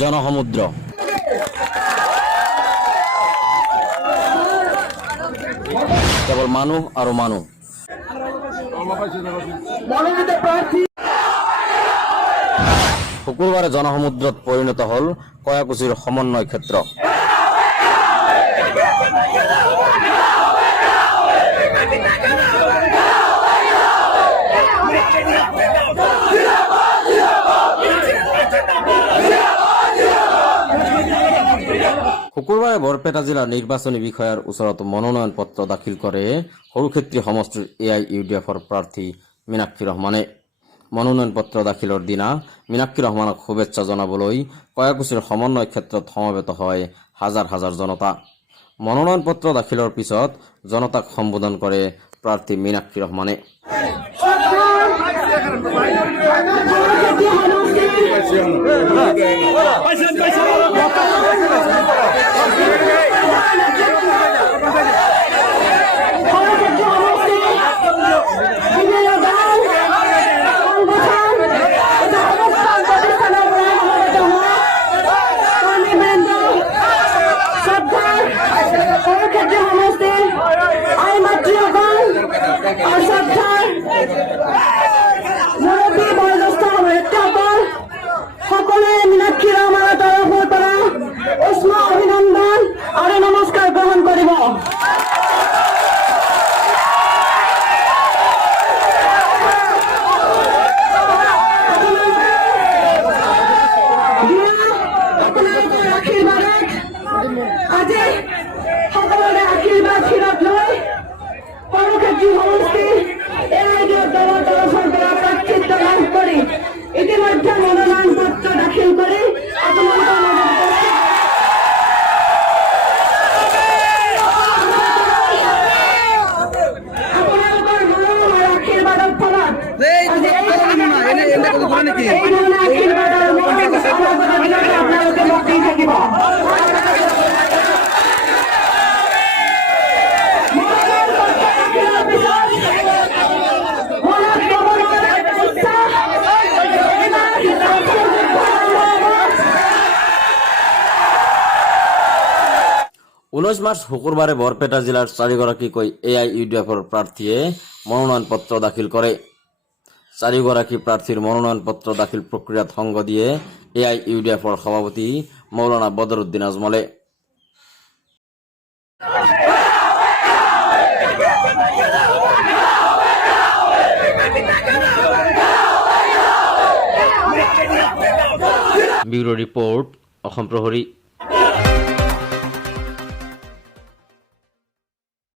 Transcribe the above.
জনসমুদ্ৰ cable মানুহ আৰু মানুহ। শুকুৰবাৰে জনসমুদ্ৰত পৰিণত হল কয়াকুছিৰ সমন্বয় ক্ষেত্ৰ। শুকুৰবাৰে বৰপেটা জিলাৰ নিৰ্বাচনী বিষয়াৰ ওচৰত মনোনয়ন পত্ৰ দাখিল কৰে সৰুক্ষেত্ৰী সমষ্টিৰ AIUDFৰ প্ৰাৰ্থী মীনাক্ষী ৰহমানে। মনোনয়ন পত্ৰ দাখিলৰ দিনা মীনাক্ষী ৰহমানক শুভেচ্ছা জনাবলৈ কয়াকুছিৰ সমন্বয় ক্ষেত্ৰত সমবেত হয় হাজাৰ হাজাৰ জনতা। মনোনয়ন পত্ৰ দাখিলৰ পিছত জনতাক সম্বোধন কৰে প্ৰাৰ্থী মীনাক্ষী ৰহমানে। মীনাক্ষী ৰহমানৰ তৰফৰ পৰা উষ্ম অভিনন্দন আৰু নমস্কাৰ গ্ৰহণ কৰিব। আজি সকলোৰে আশীৰ্বাদ শিৰত লৈ সৰুক্ষেত্ৰী সমষ্টি AIUDF দলৰ তৰফৰ পৰা প্ৰাৰ্থিত্ব লাভ কৰি ইতিমধ্যে মনোনয়ন পত্ৰ দাখিল কৰি আপোনালোকৰ মৰম আৰু আশীৰ্বাদৰ ফলত আপোনালোকে মোক দি থাকিব। মাৰ্চ শুকুৰবাৰে বৰপেটা জিলাৰ 4গৰাকীকৈ AIUDFৰ প্ৰাৰ্থীয়ে মনোনয়ন পত্ৰ দাখিল কৰে। 4গৰাকী প্ৰাৰ্থীৰ মনোনয়ন পত্ৰ দাখিল প্ৰক্ৰিয়াত সংগ দিয়ে AIUDFৰ সভাপতি মৌলানা বদৰুদ্দিন আজমলে। ব্যুৰো ৰিপৰ্ট, অসম প্ৰহৰী।